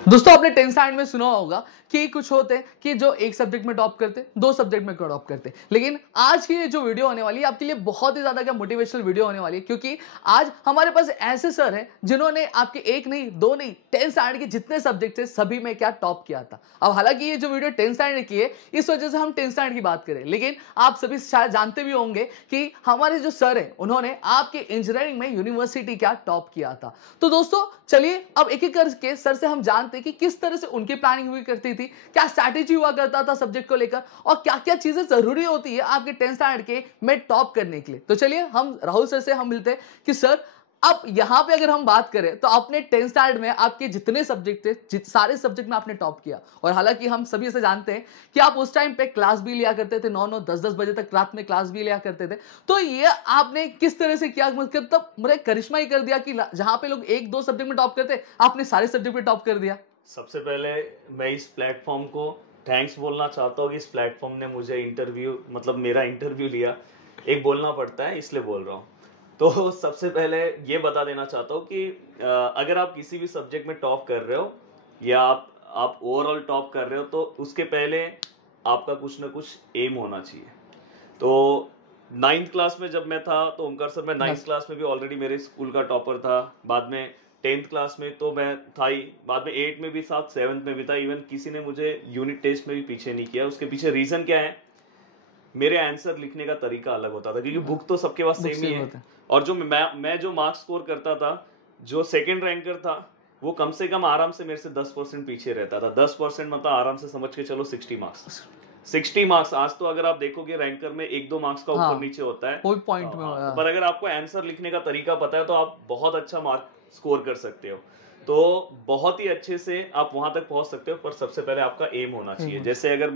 दोस्तों आपने 10th standard में सुना होगा कि कुछ होते हैं कि जो एक सब्जेक्ट में टॉप करते, दो सब्जेक्ट में टॉप करते। लेकिन आज की जो वीडियो होने वाली है आपके लिए बहुत ही ज्यादा मोटिवेशनल वीडियो होने वाली है, क्योंकि आज हमारे पास ऐसे सर हैं जिन्होंने आपके एक नहीं दो नहीं 10th स्टैंडर्ड के जितने सब्जेक्ट थे सभी में क्या टॉप किया था। अब हालांकि ये जो वीडियो 10th स्टैंडर्ड की है इस वजह से हम 10th स्टैंडर्ड की बात करें, लेकिन आप सभी शायद जानते भी होंगे कि हमारे जो सर हैं उन्होंने आपके इंजीनियरिंग में यूनिवर्सिटी क्या टॉप किया था। तो दोस्तों चलिए अब एक एक करके सर से हम जानते हैं कि किस तरह से उनकी प्लानिंग हुई करती थी, क्या स्ट्रैटेजी हुआ करता था सब्जेक्ट को लेकर और क्या क्या चीजें जरूरी होती है आपके 10th स्टैंडर्ड के में टॉप करने के लिए। तो चलिए हम राहुल सर से हम मिलते हैं कि सर अब यहां पे अगर हम बात करें तो आपने 10th स्टैंडर्ड में आपके जितने सब्जेक्ट थे सारे सब्जेक्ट में आपने टॉप किया, और हालांकि हम सभी ऐसे जानते हैं कि आप उस टाइम पे क्लास भी लिया करते थे, 9-9 10-10 बजे तक रात में क्लास भी लिया करते थे। तो ये आपने किस तरह से किया, मतलब तब मेरे करिश्मा ही कर दिया कि जहां पे लोग एक दो सब्जेक्ट में टॉप करते आपने सारे सब्जेक्ट में टॉप कर दिया। सबसे पहले मैं इस प्लेटफॉर्म को थैंक्स बोलना चाहता हूँ कि इस प्लेटफॉर्म ने मुझे इंटरव्यू मतलब मेरा इंटरव्यू लिया। एक बोलना पड़ता है इसलिए बोल रहा हूँ। तो सबसे पहले ये बता देना चाहता हूँ कि अगर आप किसी भी सब्जेक्ट में टॉप कर रहे हो या आप ओवरऑल टॉप कर रहे हो तो उसके पहले आपका कुछ ना कुछ एम होना चाहिए। तो 9th क्लास में जब मैं था तो ओमकार सर, मैं 9th क्लास में भी ऑलरेडी मेरे स्कूल का टॉपर था। बाद में 10th क्लास में तो मैं था ही, बाद में 8 में भी था, 7th में भी था। इवन किसी ने मुझे यूनिट टेस्ट में भी पीछे नहीं किया। उसके पीछे रीजन क्या है, मेरे आंसर लिखने का तरीका अलग होता था, क्योंकि बुक तो सबके पास सेम ही है। और जो मैं जो मार्क्स स्कोर करता था, जो सेकंड रैंकर था वो कम से कम आराम से मेरे से 10% पीछे रहता था। 10% मतलब आराम से समझ के चलो 60 मार्क्स। 60 मार्क्स आज तो अगर आप देखोगे रैंकर में 1-2 मार्क्स का ऊपर नीचे होता है, कोई पॉइंट में। पर अगर आपको आंसर लिखने का तरीका पता है तो आप बहुत अच्छा मार्क स्कोर कर सकते हो। तो बहुत ही अच्छे से आप वहां तक पहुंच सकते हो, पर सबसे पहले आपका एम होना चाहिए। जैसे अगर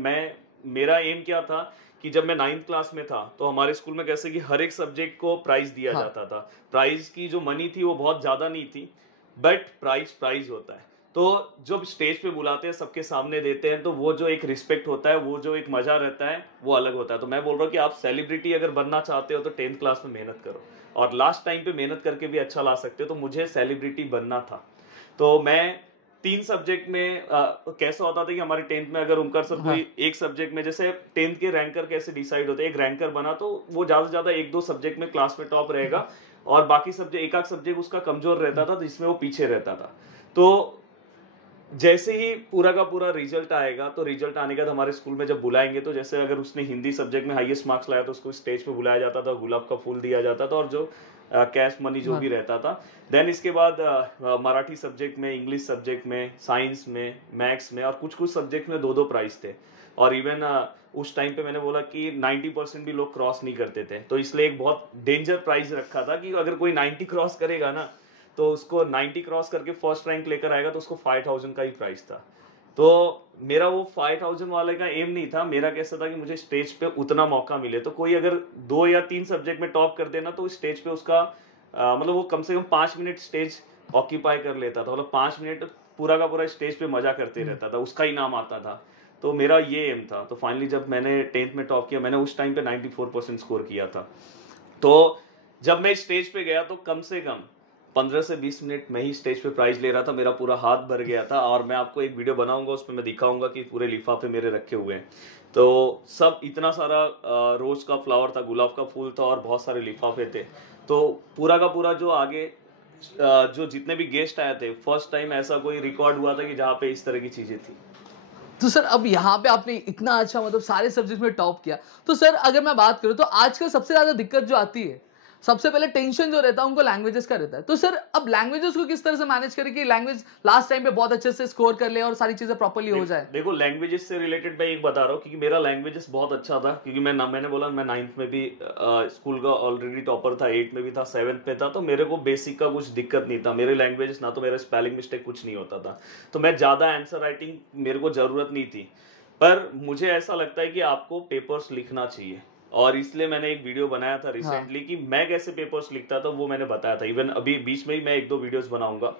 मेरा एम क्या था कि जब मैं 9th क्लास में था तो हमारे स्कूल में कैसे कि हर एक सब्जेक्ट को प्राइज दिया जाता था। प्राइज की जो मनी थी वो बहुत ज्यादा नहीं थी, बट प्राइज होता है। तो जब स्टेज पे बुलाते हैं, सबके सामने देते हैं, तो वो जो एक रिस्पेक्ट होता है, वो जो एक मजा रहता है, वो अलग होता है। तो मैं बोल रहा हूँ कि आप सेलिब्रिटी अगर बनना चाहते हो तो 10th क्लास में मेहनत करो, और लास्ट टाइम पे मेहनत करके भी अच्छा ला सकते हो। तो मुझे सेलिब्रिटी बनना था, तो मैं 3 सब्जेक्ट में कैसा होता था कि हमारे 10th में अगर ओमकार सर कोई एक सब्जेक्ट में, जैसे 10th के रैंकर कैसे डिसाइड होते हैं, एक रैंकर बना तो वो ज्यादा से ज्यादा 1-2 सब्जेक्ट में क्लास में टॉप रहेगा, और बाकी सब्जेक्ट एक आध सब्जेक्ट उसका कमजोर रहता था जिसमें वो पीछे रहता था। तो जैसे ही पूरा का पूरा रिजल्ट आएगा, तो रिजल्ट आने के बाद हमारे स्कूल में जब बुलाएंगे, तो जैसे अगर उसने हिंदी सब्जेक्ट में हाईएस्ट मार्क्स लाया तो उसको स्टेज पे बुलाया जाता था, गुलाब का फूल दिया जाता था, और जो कैश मनी जो भी रहता था। देन इसके बाद मराठी सब्जेक्ट में, इंग्लिश सब्जेक्ट में, साइंस में, मैथ्स में, और कुछ कुछ सब्जेक्ट में 2-2 प्राइज थे। और इवन उस टाइम पे मैंने बोला कि 90% भी लोग क्रॉस नहीं करते थे, तो इसलिए एक बहुत डेंजर प्राइज रखा था कि अगर कोई 90 क्रॉस करेगा ना, तो उसको 90 क्रॉस करके फर्स्ट रैंक लेकर आएगा तो उसको 5000 का ही प्राइस था। तो मेरा वो 5000 वाले का एम नहीं था। मेरा कैसा था कि मुझे स्टेज पे उतना मौका मिले, तो कोई अगर 2 या 3 सब्जेक्ट में टॉप कर देना तो स्टेज पे उसका मतलब वो कम से कम 5 मिनट स्टेज ऑक्यूपाई कर लेता था, मतलब 5 मिनट पूरा का पूरा स्टेज पे मजा करते रहता था, उसका ही नाम आता था। तो मेरा ये एम था। तो फाइनली जब मैंने 10th में टॉप किया, मैंने उस टाइम पे 94% स्कोर किया था। तो जब मैं स्टेज पे गया तो कम से कम 15 से 20 मिनट में ही स्टेज पे प्राइज ले रहा था, मेरा पूरा हाथ भर गया था। और मैं आपको एक वीडियो बनाऊंगा, उसमें मैं दिखाऊंगा कि पूरे लिफाफे मेरे रखे हुए हैं। तो सब इतना सारा रोज का फ्लावर था, गुलाब का फूल था, और बहुत सारे लिफाफे थे। तो पूरा का पूरा जो आगे जो जितने भी गेस्ट आए थे, फर्स्ट टाइम ऐसा कोई रिकॉर्ड हुआ था कि जहाँ पे इस तरह की चीजें थी। तो सर अब यहाँ पे आपने इतना अच्छा मतलब सारे सब्जेक्ट में टॉप किया, तो सर अगर मैं बात करूँ तो आजकल सबसे ज्यादा दिक्कत जो आती है, सबसे पहले टेंशन जो रहता है उनको लैंग्वेजेस का रहता है। तो सर अब लैंग्वेजेस को किस तरह से मैनेज करें कि लैंग्वेज लास्ट टाइम पे बहुत अच्छे से स्कोर कर ले और सारी चीजें प्रॉपर्ली हो जाए। देखो लैंग्वेजेस से रिलेटेड मैं एक बता रहा हूँ, क्योंकि मेरा लैंग्वेजेस बहुत अच्छा था। क्योंकि मैंने बोला मैं 9th में भी स्कूल का ऑलरेडी टॉपर था, 8 में भी था, 7th में था, तो मेरे को बेसिक का कुछ दिक्कत नहीं था। मेरे लैंग्वेजेस ना तो मेरा स्पेलिंग मिस्टेक कुछ नहीं होता था, तो मैं ज्यादा आंसर राइटिंग मेरे को जरूरत नहीं थी। पर मुझे ऐसा लगता है कि आपको पेपर्स लिखना चाहिए, और इसलिए मैंने एक वीडियो बनाया था रिसेंटली कि मैं कैसे पेपर्स लिखता था, वो मैंने बताया था। इवन अभी बीच में ही मैं 1-2 वीडियोस बनाऊंगा,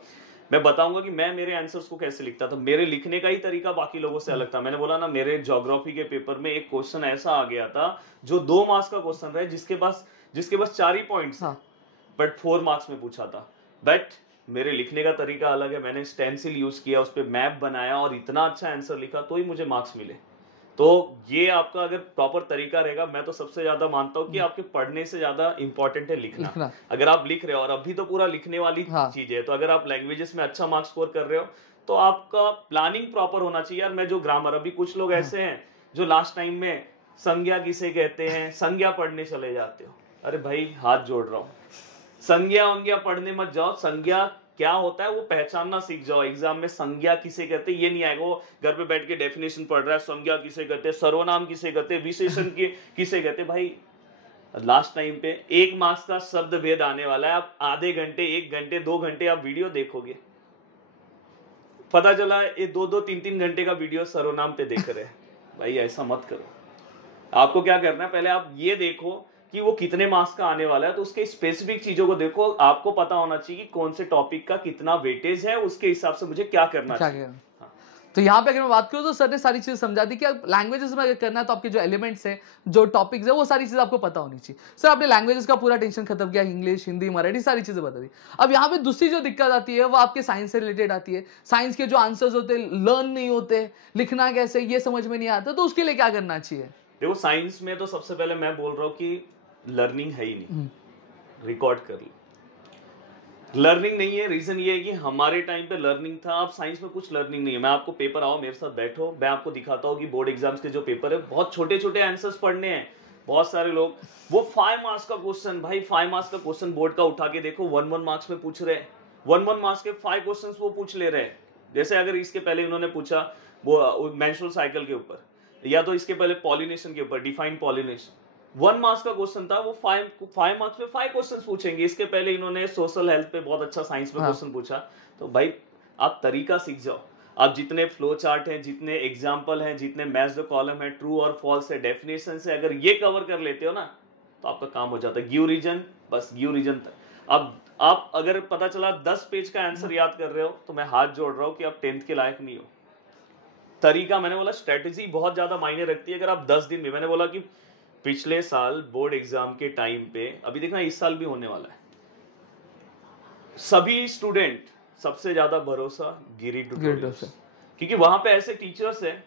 मैं बताऊंगा कि मैं मेरे आंसर्स को कैसे लिखता था। मेरे लिखने का ही तरीका बाकी लोगों से अलग था। मैंने बोला ना, मेरे ज्योग्राफी के पेपर में एक क्वेश्चन ऐसा आ गया था जो 2 मार्क्स का क्वेश्चन था, जिसके पास 4 ही पॉइंट्स, बट 4 मार्क्स में पूछा था। बट मेरे लिखने का तरीका अलग है, मैंने स्टेंसिल यूज किया, उस पर मैप बनाया और इतना अच्छा आंसर लिखा तो ही मुझे मार्क्स मिले। तो ये आपका अगर प्रॉपर तरीका रहेगा, मैं तो सबसे ज्यादा मानता हूँ कि आपके पढ़ने से ज्यादा इंपॉर्टेंट है लिखना। अगर आप लिख रहे हो, और अभी तो पूरा लिखने वाली चीज है, तो अगर आप लैंग्वेजेस में अच्छा मार्क्स स्कोर कर रहे हो तो आपका प्लानिंग प्रॉपर होना चाहिए। यार मैं जो ग्रामर, अभी कुछ लोग ऐसे हैं जो लास्ट टाइम में संज्ञा किसे कहते हैं, संज्ञा पढ़ने चले जाते हो। अरे भाई हाथ जोड़ रहा हूँ, संज्ञा वंज्ञा पढ़ने मत जाओ। संज्ञा क्या होता है वो पहचानना सीख जाओ। एग्जाम में संज्ञा किसे कहते हैं ये नहीं आएगा, वो घर पे बैठ के डेफिनेशन पढ़ रहा है, संज्ञा किसे कहते हैं, सर्वनाम किसे कहते हैं, विशेषण किसे कहते हैं। भाई लास्ट टाइम पे 1 मार्क्स का शब्द भेद आने वाला है, आप आधे घंटे, 1 घंटे, 2 घंटे आप वीडियो देखोगे, पता चला ये 2-2, 3-3 घंटे का वीडियो सर्वनाम पे देख रहे हैं। भाई ऐसा मत करो। आपको क्या करना है, पहले आप ये देखो कि वो कितने मार्क्स का आने वाला है, तो उसके स्पेसिफिक चीजों को देखो। आपको पता होना चाहिए कि कौन से टॉपिक का कितना वेटेज है, उसके हिसाब से मुझे क्या करना चाहिए। तो यहाँ पे अगर मैं बात करूँ तो सर ने सारी चीजें समझा दी कि लैंग्वेजेस में अगर करना है तो आपके जो एलिमेंट्स है, जो टॉपिक्स है, वो सारी चीजें आपको पता होनी चाहिए। सर आपने लैंग्वेजेस का पूरा टेंशन खत्म किया, इंग्लिश, हिंदी, मराठी सारी चीजें बता दी। अब यहाँ पे दूसरी जो दिक्कत आती है वो आपके साइंस से रिलेटेड आती है। साइंस के जो आंसर्स होते हैं लर्न नहीं होते, लिखना कैसे ये समझ में नहीं आता, तो उसके लिए क्या करना चाहिए? देखो साइंस में तो सबसे पहले मैं बोल रहा हूँ कि लर्निंग है ही नहीं, रिकॉर्ड कर लो। लर्निंग नहीं है, रीजन ये है कि हमारे टाइम पे लर्निंग था, अब साइंस में कुछ लर्निंग नहीं है। मैं आपको पेपर, आओ मेरे साथ बैठो, मैं आपको दिखाता हूँ कि बोर्ड एग्जाम्स के जो पेपर है बहुत छोटे छोटे आंसर्स पढ़ने हैं। बहुत सारे लोग वो 5 मार्क्स का क्वेश्चन, भाई 5 मार्क्स का क्वेश्चन बोर्ड का उठा के देखो, 1-1 मार्क्स में पूछ रहे हैं, 1-1 मार्क्स के 5 क्वेश्चन वो पूछ ले रहे हैं। जैसे अगर इसके पहले उन्होंने पूछा वो मेंस्ट्रुअल साइकिल के ऊपर, या तो इसके पहले पॉलिनेशन के ऊपर, डिफाइन पॉलिनेशन, 1 मार्क्स का क्वेश्चन था, वो 5 मार्क्स में 5 क्वेश्चन पूछेंगे। इसके पहले इन्होंने सोशल हेल्थ पे बहुत अच्छा साइंस में क्वेश्चन पूछा। तो भाई आप तरीका सीख जाओ। आप जितने फ्लो चार्ट हैं, जितने एग्जाम्पल हैं, जितने मैच द कॉलम है, ट्रू और फॉल्स है, डेफिनेशन से अगर ये कवर कर लेते हो ना तो आपका काम हो जाता है। गिव रीजन, बस गिव रीजन तक। अब आप अगर पता चला 10 पेज का आंसर याद कर रहे हो तो मैं हाथ जोड़ रहा हूँ कि आप 10th के लायक नहीं हो। तरीका, मैंने बोला स्ट्रेटेजी बहुत ज्यादा मायने रखती है। अगर आप 10 दिन में, मैंने बोला कि पिछले साल बोर्ड एग्जाम के टाइम पे, अभी देखना इस साल भी होने वाला है, सभी स्टूडेंट सबसे ज्यादा भरोसा गिरी ट्यूटोरियल्स, क्योंकि वहां पे ऐसे टीचर्स हैं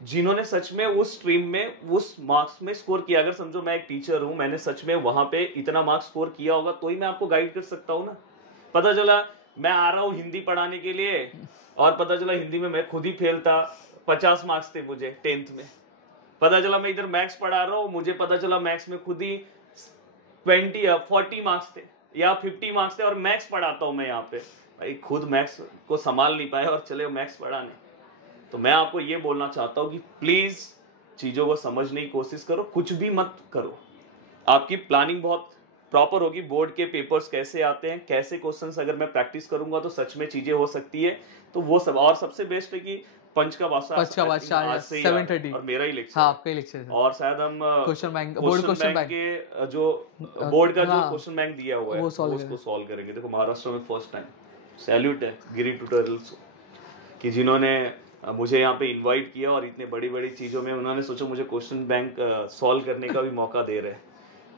जिन्होंने सच में उस स्ट्रीम में उस मार्क्स में स्कोर किया। अगर समझो मैं एक टीचर हूं, मैंने सच में वहां पे इतना मार्क्स स्कोर किया होगा तो ही मैं आपको गाइड कर सकता हूं ना। पता चला मैं आ रहा हूं हिंदी पढ़ाने के लिए और पता चला हिंदी में मैं खुद ही फेल था, 50 मार्क्स थे मुझे 10th में। पता चला मैं इधर मैथ्स पढ़ा रहा हूं, मुझे पता चला मैथ्स में खुद ही 40 मार्क्स थे या 50 मार्क्स थे, और मैथ्स पढ़ाता हूं मैं यहाँ पे। भाई खुद मैथ्स को संभाल नहीं पाए और चले मैथ्स पढ़ाने। तो मैं आपको ये बोलना चाहता हूं कि प्लीज चीजों को समझने की कोशिश करो, कुछ भी मत करो। आपकी प्लानिंग बहुत प्रॉपर होगी। बोर्ड के पेपर्स कैसे आते हैं, कैसे क्वेश्चंस अगर मैं प्रैक्टिस करूंगा तो सच में चीजें हो सकती है। तो वो सब, और सबसे बेस्ट है कि पंच का बादशाह 7:30 और मेरा ही लेक्चर, हाँ आपका ही लेक्चर है। और शायद हम question bank, board question bank के जो बोर्ड का जो क्वेश्चन बैंक दिया हुआ है वो उसको सॉल्व करेंगे। देखो महाराष्ट्र में फर्स्ट टाइम, सैल्यूट है गिरी ट्यूटोरियल्स कि जिन्होंने मुझे यहाँ पे इनवाइट किया और इतने बड़ी बड़ी चीजों में उन्होंने सोचा मुझे क्वेश्चन बैंक सॉल्व करने का भी मौका दे रहे हैं।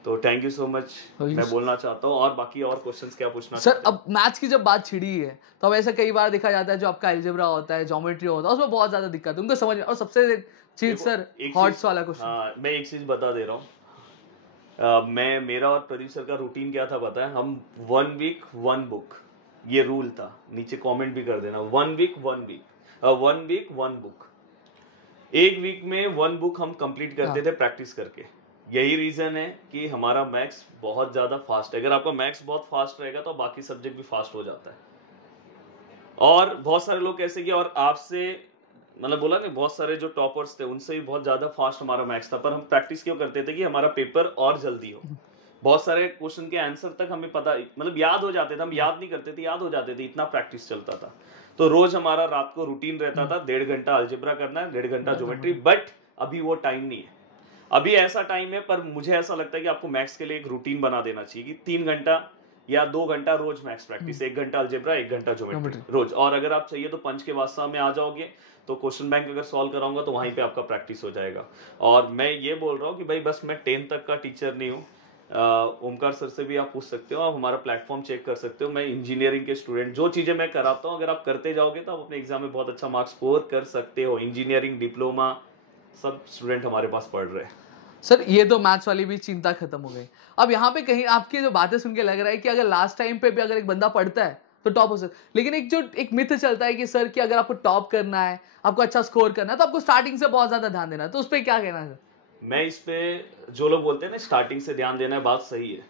तो थैंक यू सो मच, मैं बोलना चाहता हूँ। और बाकी और क्वेश्चंस क्या पूछना सर? अब मैथ्स की जब बात छिड़ी है तो अब ऐसा कई बार देखा जाता है जो आपका अलजेब्रा होता है, ज्योमेट्री होता है, उसमें बहुत ज्यादा दिक्कत है उनको समझ। और सबसे चीज सर हॉट्स वाला क्वेश्चन, हाँ मैं एक चीज बता दे रहा हूँ। मैं, मेरा और प्रोड्यूसर का रूटीन क्या था पता है? हम 1 वीक 1 बुक, ये रूल था, नीचे कमेंट भी कर देना। 1 वीक 1 बुक, एक वीक में 1 बुक हम कंप्लीट करते थे प्रैक्टिस करके। यही रीजन है कि हमारा मैथ्स बहुत ज्यादा फास्ट है। अगर आपका मैथ्स बहुत फास्ट रहेगा तो बाकी सब्जेक्ट भी फास्ट हो जाता है। और बहुत सारे लोग कैसे किया, और आपसे मतलब बोला नहीं, बहुत सारे जो टॉपर्स थे उनसे भी बहुत ज्यादा फास्ट हमारा मैथ्स था, पर हम प्रैक्टिस क्यों करते थे कि हमारा पेपर और जल्दी हो। बहुत सारे क्वेश्चन के आंसर तक हमें पता, मतलब याद हो जाते थे, हम याद नहीं करते थे, याद हो जाते थे, इतना प्रैक्टिस चलता था। तो रोज हमारा रात को रूटीन रहता था, 1.5 घंटा अलजेब्रा करना है, 1.5 घंटा ज्योमेट्री। बट अभी वो टाइम नहीं है, अभी ऐसा टाइम है, पर मुझे ऐसा लगता है कि आपको मैथ्स के लिए एक रूटीन बना देना चाहिए कि 3 घंटा या 2 घंटा रोज मैथ्स प्रैक्टिस, 1 घंटा अलजेब्रा, 1 घंटा ज्योमेट्री रोज। और अगर आप चाहिए तो पंच के बादशाह में आ जाओगे तो क्वेश्चन बैंक अगर सॉल्व कराऊंगा तो वहीं पे आपका प्रैक्टिस हो जाएगा। और मैं ये बोल रहा हूँ कि भाई बस मैं 10th तक का टीचर नहीं हूँ, ओमकार सर से भी आप पूछ सकते हो, आप हमारा प्लेटफॉर्म चेक कर सकते हो। मैं इंजीनियरिंग के स्टूडेंट जो चीजें मैं कराता हूँ, अगर आप करते जाओगे तो आप अपने एग्जाम में बहुत अच्छा मार्क्स स्कोर कर सकते हो। इंजीनियरिंग, डिप्लोमा, सब स्टूडेंट हमारे पास पढ़ रहे हैं। सर ये तो मैथ्स वाली भी चिंता खत्म हो गई। अब यहाँ पे कहीं आपकी जो बातें सुन के लग रहा है कि अगर लास्ट टाइम पे भी अगर एक बंदा पढ़ता है तो टॉप हो सकता है, लेकिन एक मिथ चलता है कि सर कि अगर आपको टॉप करना है, आपको अच्छा स्कोर करना है, तो आपको स्टार्टिंग से बहुत ज्यादा ध्यान देना है, तो उस पर क्या कहना है सर? मैं इस पे, जो लोग बोलते हैं ना स्टार्टिंग से ध्यान देना है, बात सही है,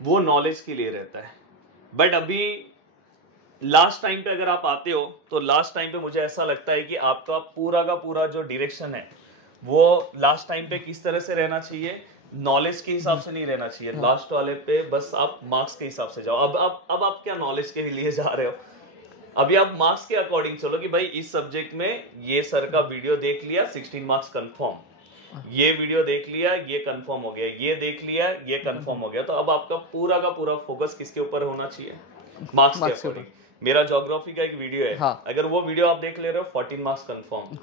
वो नॉलेज के लिए रहता है। बट अभी लास्ट टाइम पे अगर आप आते हो तो लास्ट टाइम पे मुझे ऐसा लगता है कि आपका पूरा का पूरा जो डायरेक्शन है वो लास्ट टाइम पे किस तरह से रहना चाहिए, नॉलेज के हिसाब से नहीं रहना चाहिए। लास्ट वाले पे बस आप मार्क्स के हिसाब से जाओ। अब आप क्या नॉलेज के लिए जा रहे हो, अभी आप मार्क्स के अकॉर्डिंग चलो कि भाई इस सब्जेक्ट में ये सर का वीडियो देख लिया 16 मार्क्स कंफर्म, ये वीडियो देख लिया ये कंफर्म हो गया, ये देख लिया ये कंफर्म हो गया। तो अब आपका पूरा का पूरा फोकस किसके ऊपर होना चाहिए, मार्क्स के अकॉर्डिंग। मेरा ज्योग्राफी का एक वीडियो है, हाँ। अगर वो वीडियो आप देख ले रहे हो 14 मार्क्स कंफर्म,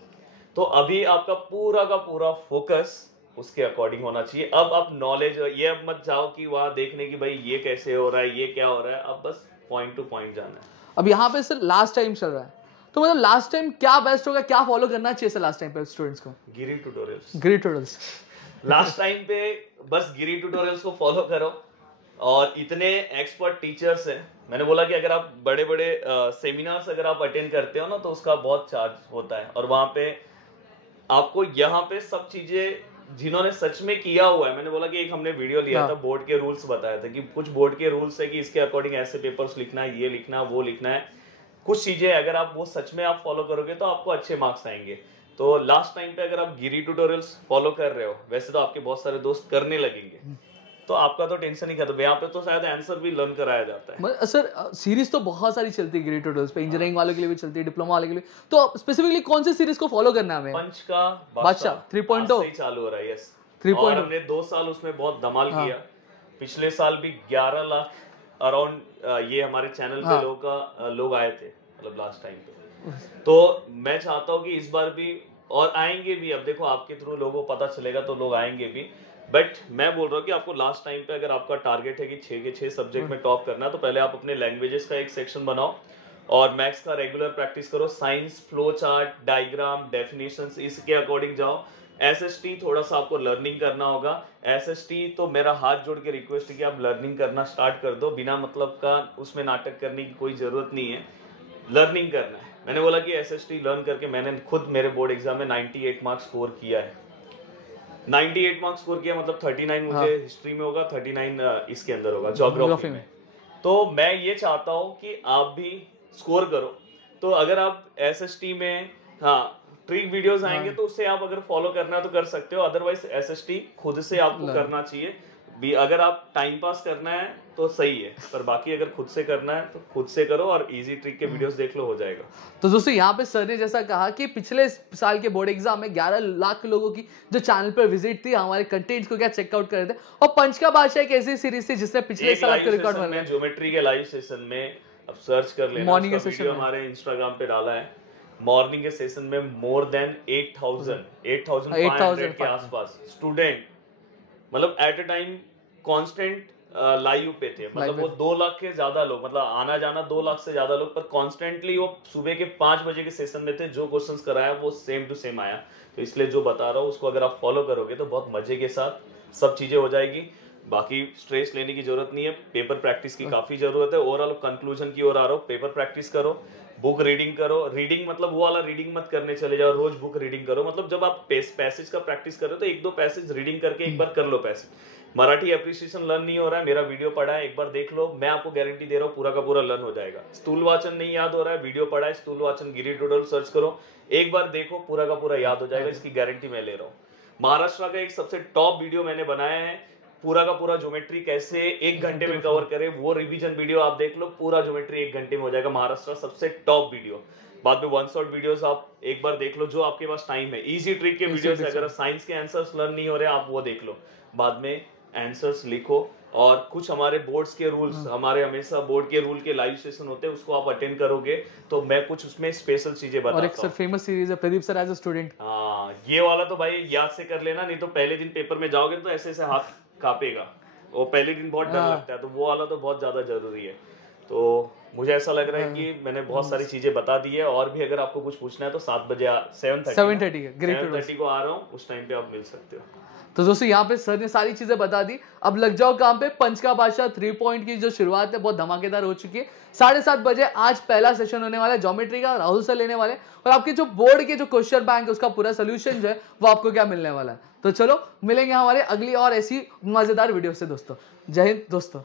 तो अभी आपका पूरा का पूरा फोकस उसके अकॉर्डिंग होना चाहिए। अब आप नॉलेज, ये अब मत जाओ कि वहां देखने की भाई ये कैसे हो रहा है, ये क्या हो रहा है, अब बस पॉइंट टू पॉइंट जाना है। अब यहाँ पे सर लास्ट टाइम चल रहा है, तो मतलब लास्ट टाइम क्या बेस्ट होगा, क्या फॉलो करना चाहिए सर लास्ट टाइम पे स्टूडेंट्स को? गिरी ट्यूटोरियल्स। गिरी ट्यूटोरियल्स लास्ट टाइम पे बस गिरी ट्यूटोरियल्स को फॉलो करो, और इतने एक्सपर्ट टीचर्स हैं। मैंने बोला कि अगर आप बड़े बड़े सेमिनार्स अगर आप अटेंड करते हो ना तो उसका बहुत चार्ज होता है, और वहां पे आपको यहाँ पे सब चीजें जिन्होंने सच में किया हुआ है, मैंने बोला कि एक हमने वीडियो लिया था, बोर्ड के रूल्स बताए थे कि कुछ बोर्ड के रूल्स है कि इसके अकॉर्डिंग ऐसे पेपर्स लिखना है, ये लिखना है, वो लिखना है। कुछ चीजें अगर आप वो सच में आप फॉलो करोगे तो आपको अच्छे मार्क्स आएंगे। तो लास्ट टाइम पे अगर आप गिरी ट्यूटोरियल्स फॉलो कर रहे हो, वैसे तो आपके बहुत सारे दोस्त करने लगेंगे, तो आपका तो टेंशन ही खत्म। यहाँ पे तो शायद आंसर भी लर्न कराया जाता है। सर सीरीज तो बहुत सारी चलती है गिरी ट्यूटोरियल्स पे, इंजीनियरिंग वालों के लिए भी चलती है, डिप्लोमा वाले के लिए, तो स्पेसिफिकली कौन सी सीरीज को फॉलो करना है हमें? पंच का बादशाह 3.0 से ही चालू हो रहा है। यस 3.0 और हमने 2 साल उसमें बहुत धमाल किया। पिछले साल भी 11 लाख अराउंड ये हमारे चैनल पे लोग आए थे, मतलब लास्ट टाइम पे। तो मैं चाहता हूँ कि इस बार भी, और आएंगे भी। अब देखो आपके थ्रू लोगों को पता चलेगा तो लोग आएंगे भी। बट मैं बोल रहा हूँ कि आपको लास्ट टाइम पे अगर आपका टारगेट है कि 6 के 6 सब्जेक्ट में टॉप करना है, तो पहले आप अपने लैंग्वेजेस का एक सेक्शन बनाओ और मैथ्स का रेगुलर प्रैक्टिस करो। Science, flow chart, diagram, definitions, इसके अकॉर्डिंग जाओ। एसएसटी थोड़ा सा आपको लर्निंग करना होगा। एसएसटी तो मेरा हाथ जोड़ के रिक्वेस्ट है कि आप लर्निंग करना स्टार्ट कर दो। बिना मतलब का उसमें नाटक करने की कोई जरूरत नहीं है, लर्निंग करना है। मैंने बोला कि एसएसटी लर्न करके मैंने खुद मेरे बोर्ड एग्जाम में 98 मार्क्स स्कोर किया है। 98 मार्क्स स्कोर किया मतलब 39 मुझे हिस्ट्री में होगा, 39 इसके अंदर होगा ज्योग्राफी में। तो मैं ये चाहता हूँ कि आप भी स्कोर करो। तो अगर आप एसएसटी में ट्रिक वीडियोस आएंगे तो उससे आप अगर फॉलो करना है तो कर सकते हो, अदरवाइज एसएसटी खुद से आपको करना चाहिए भी। अगर आप टाइम पास करना है तो सही है, पर बाकी अगर खुद से करना है तो खुद से करो और इजी ट्रिक के वीडियोस देख लो, हो जाएगा। तो दोस्तों यहाँ पे सर ने जैसा कहा कि पिछले साल के बोर्ड एग्जाम में 11 लाख लोगों की जो चैनल पर विजिट थी, हमारे कंटेंट्स को क्या चेकआउट कर रहे थे। और पंच का बादशाह एक ऐसी सीरीज थी जिसने पिछले साल आपके रिकॉर्ड बना लिया। ज्योमेट्री के लाइव सेशन में अब सर्च कर लेना, मॉर्निंग उसका वीडियो हमारे इंस्टाग्राम पे डाला है। मॉर्निंग के सेशन में मोर देन 8,500 के आसपास स्टूडेंट, मतलब at a time constant live पे थे। मतलब वो 2 लाख के ज्यादा लोग, मतलब आना जाना 2 लाख से ज्यादा लोग, पर कॉन्स्टेंटली वो सुबह के 5 बजे के सेशन में थे। जो क्वेश्चंस कराया वो सेम टू सेम आया। तो इसलिए जो बता रहा हूँ उसको अगर आप फॉलो करोगे तो बहुत मजे के साथ सब चीजें हो जाएगी। बाकी स्ट्रेस लेने की जरूरत नहीं है, पेपर प्रैक्टिस की काफी जरूरत है। ओवरऑल कंक्लूजन की ओर आ रहा हूँ, पेपर प्रैक्टिस करो, बुक रीडिंग करो। रीडिंग मतलब वो वाला रीडिंग मत करने चले जाओ, रोज बुक रीडिंग करो। मतलब जब आप पैसेज का प्रैक्टिस कर रहे हो तो 1-2 पैसेज रीडिंग करके एक बार कर लो पैसेज। मराठी एप्रिसिएशन लर्न नहीं हो रहा है, मेरा वीडियो पढ़ा है, एक बार देख लो, मैं आपको गारंटी दे रहा हूँ पूरा का पूरा लर्न हो जाएगा। स्थूल वाचन नहीं याद हो रहा है, वीडियो पढ़ा है, स्थूल वाचन गिरी ट्यूटोरियल सर्च करो, एक बार देखो, पूरा का पूरा याद हो जाएगा, इसकी गारंटी मैं ले रहा हूँ। महाराष्ट्र का एक सबसे टॉप वीडियो मैंने बनाया है, पूरा का पूरा ज्योमेट्री कैसे 1 घंटे में कवर करे, वो रिवीजन वीडियो आप देख लो, पूरा ज्योमेट्री 1 घंटे में हो जाएगा। महाराष्ट्र सबसे टॉप वीडियो। बाद में 1 शॉट वीडियोस आप एक बार देख लो, जो आपके पास टाइम है। इजी ट्रिक के वीडियोस, अगर साइंस के आंसर्स लर्न नहीं हो रहे आप वो देख लो, बाद में आंसर्स लिखो। और कुछ हमारे बोर्ड्स के रूल्स, हमारे हमेशा बोर्ड के रूल के लाइव सेशन होते हैं, उसको आप अटेंड करोगे तो मैं कुछ उसमें स्पेशल चीजें बताता हूं। और एक सर फेमस सीरीज है Pradeep sir as a student. ये वाला तो भाई याद से कर लेना, नहीं तो पहले दिन पेपर में जाओगे तो ऐसे ऐसे हाथ कांपेगा। वो पहले दिन बहुत डर हाँ। लगता है, तो वो वाला तो बहुत ज्यादा जरूरी है। तो मुझे ऐसा लग रहा है कि मैंने बहुत सारी चीजें बता दी है, और भी अगर आपको कुछ पूछना है तो 7 बजे 7:30 ग्रेट 7:30 को आ रहा हूँ, उस टाइम पे आप मिल सकते हो। तो दोस्तों यहाँ पे सर ने सारी चीजें बता दी, अब लग जाओ काम पे। पंच का बादशाह 3 पॉइंट की जो शुरुआत है बहुत धमाकेदार हो चुकी है। 7:30 बजे आज पहला सेशन होने वाला है ज्योमेट्री का, राहुल सर लेने वाले, और आपके जो बोर्ड के जो क्वेश्चन बैंक है उसका पूरा सोल्यूशन जो है वो आपको क्या मिलने वाला है। तो चलो मिलेंगे हमारे अगली और ऐसी मजेदार वीडियो से दोस्तों। जय हिंद दोस्तों।